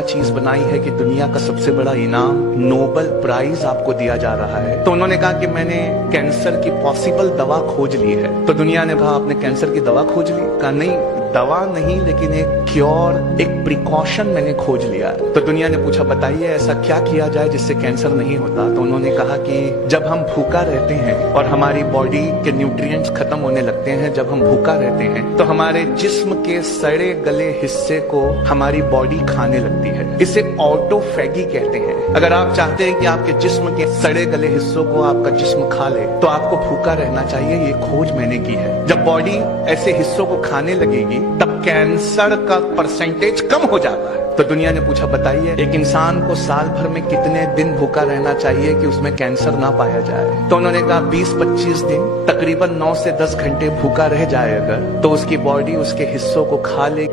चीज बनाई है कि दुनिया का सबसे बड़ा इनाम नोबेल प्राइज आपको दिया जा रहा है। तो उन्होंने कहा कि मैंने कैंसर की पॉसिबल दवा खोज ली है। तो दुनिया ने कहा आपने कैंसर की दवा खोज ली? कहा नहीं, दवा नहीं, लेकिन एक क्योर, एक प्रिकॉशन मैंने खोज लिया। तो दुनिया ने पूछा बताइए ऐसा क्या किया जाए जिससे कैंसर नहीं होता? तो उन्होंने कहा कि जब हम भूखा रहते हैं और हमारी बॉडी के न्यूट्रिएंट्स खत्म होने लगते हैं, जब हम भूखा रहते हैं तो हमारे जिस्म के सड़े गले हिस्से को हमारी बॉडी खाने लगती है। इसे ऑटोफैगी कहते हैं। अगर आप चाहते हैं कि आपके जिस्म के सड़े गले हिस्सों को आपका जिस्म खा ले तो आपको भूखा रहना चाहिए। ये खोज मैंने की है। जब बॉडी ऐसे हिस्सों को खाने लगेगी तब कैंसर का परसेंटेज कम हो जाता है। तो दुनिया ने पूछा बताइए एक इंसान को साल भर में कितने दिन भूखा रहना चाहिए कि उसमें कैंसर ना पाया जाए? तो उन्होंने कहा 20-25 दिन, तकरीबन 9 से 10 घंटे भूखा रह जाए अगर, तो उसकी बॉडी उसके हिस्सों को खा ले।